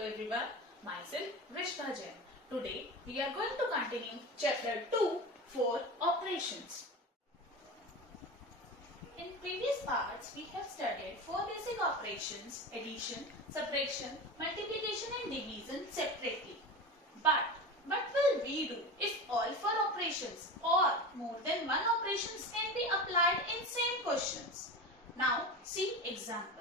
Hello everyone, myself Rishma Jain. Today we are going to continue chapter 2 for operations. In previous parts we have studied 4 basic operations: addition, subtraction, multiplication and division separately. But what will we do if all 4 operations or more than one operations can be applied in same questions? Now see example.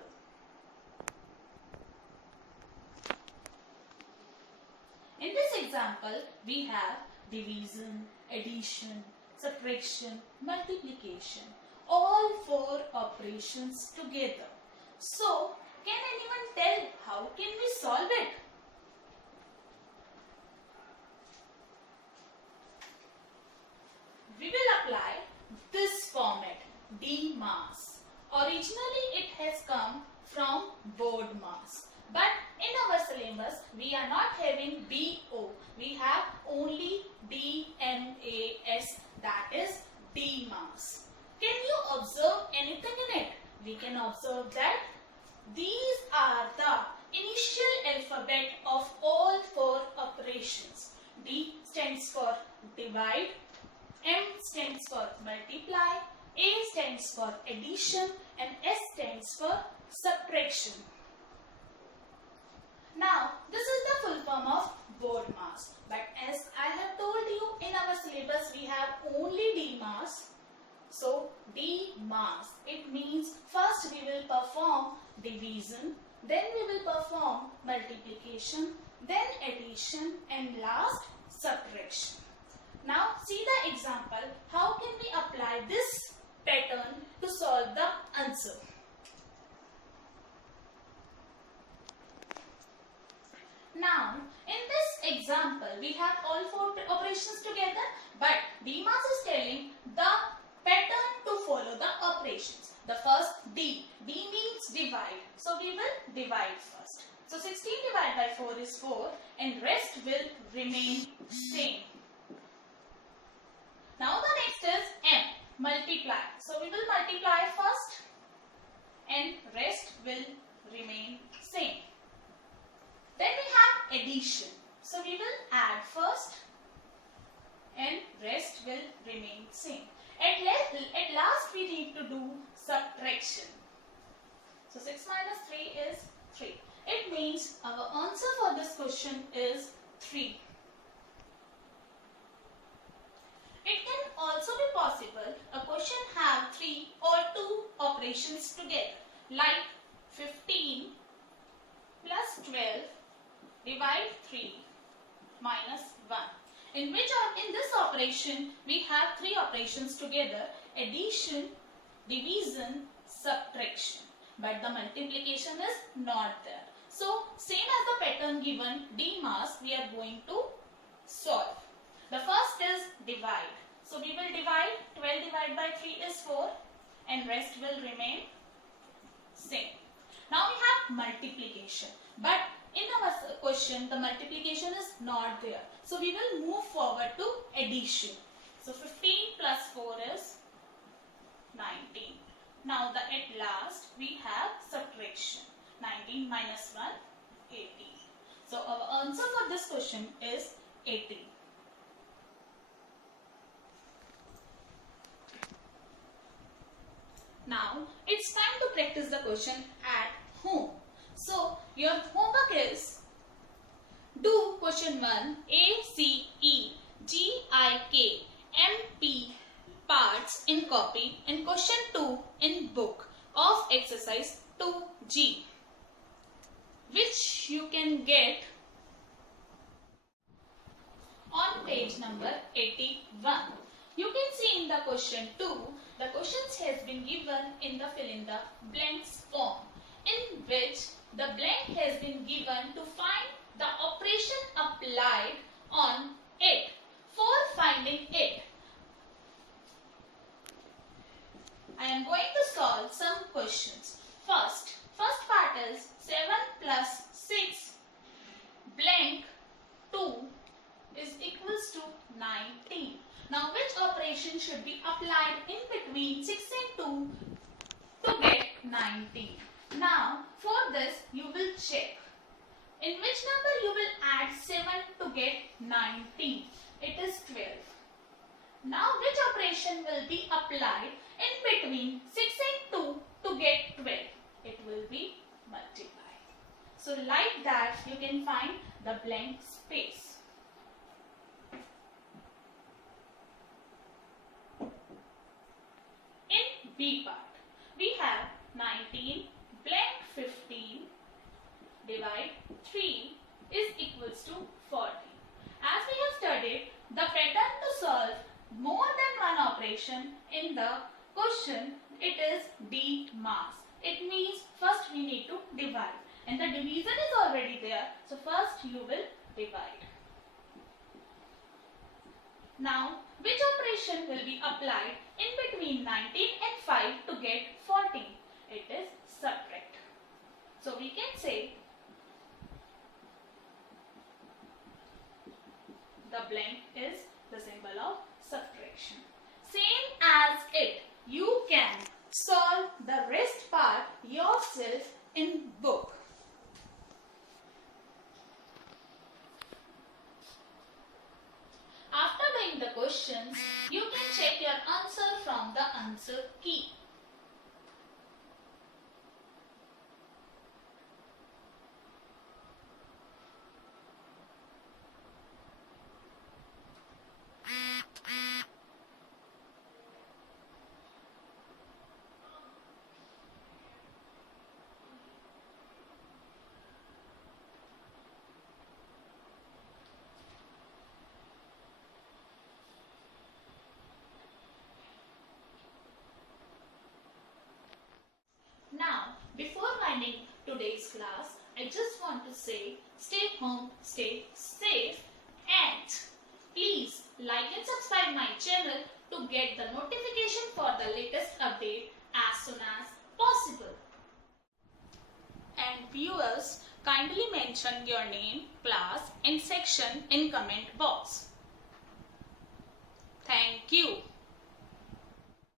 In this example, we have division, addition, subtraction, multiplication, all 4 operations together. So, can anyone tell how can we solve it? We will apply this format, D mass. Originally, it has come from board mass. But in our syllabus, we are not having BO. We have only DMAS, that is D mass. Can you observe anything in it? We can observe that these are the initial alphabet of all 4 operations. D stands for divide, M stands for multiply, A stands for addition, and S stands for subtraction. Now, this is the full form of board mass. But as I have told you, in our syllabus we have only D mass. So, D mass, it means first we will perform division, then we will perform multiplication, then addition, and last subtraction. Now, see the example. How can we apply this pattern to solve the answer? Now, in this example, we have all 4 operations together, but D mass is telling the pattern to follow the operations. The first D. D means divide. So, we will divide first. So, 16 divided by 4 is 4 and rest will remain same. Now, the next is M. Multiply. So, we will multiply first and rest will remain same. Then we have addition. So, we will add first and rest will remain same. At last we need to do subtraction. So, 6 minus 3 is 3. It means our answer for this question is 3. It can also be possible a question have 3 or 2 operations together, like 15 plus 12 divide 3 minus 1. In this operation we have 3 operations together: addition, division, subtraction. But the multiplication is not there. So same as the pattern given D mass, we are going to solve. The first is divide. So we will divide. 12 divided by 3 is 4 and rest will remain same. Now we have multiplication. But in our question, the multiplication is not there. So we will move forward to addition. So 15 plus 4 is 19. Now at last we have subtraction. 19 minus 1, 18. So our answer for this question is 18. Now it's time to practice the question at home. So your homework is do question 1 ACE GIK MP parts in copy and question 2 in book of exercise 2G, which you can get on page number 81. You can see in the question 2, the questions has been given in the fill in the blanks form, in which the blank has been given to find the operation applied on it. For finding it, I am going to solve some questions. First part is 7 plus 6 blank 2 is equals to 19. Now which operation should be applied in between 6 and 2 to get 19? Now for this you will check In which number you will add 7 to get 19? It is 12. Now which operation will be applied in between 6 and 2 to get 12? It will be multiply. So like that you can find the blank space. In B part, we have 19 blank 15 divide 3 is equals to 40. As we have studied, the pattern to solve more than one operation in the question, it is D mass. It means first we need to divide, and the division is already there. So first you will divide. Now which operation will be applied in between 19 and 5 to get 14? It is subtract. So we can say the blank is the symbol of subtraction. Same as it, you can solve the rest part yourself in book. After doing the questions, you can check your answer from the answer key. Now, before winding today's class, I just want to say stay home, stay safe, and please like and subscribe my channel to get the notification for the latest update as soon as possible. And viewers, kindly mention your name, class and section in comment box. Thank you.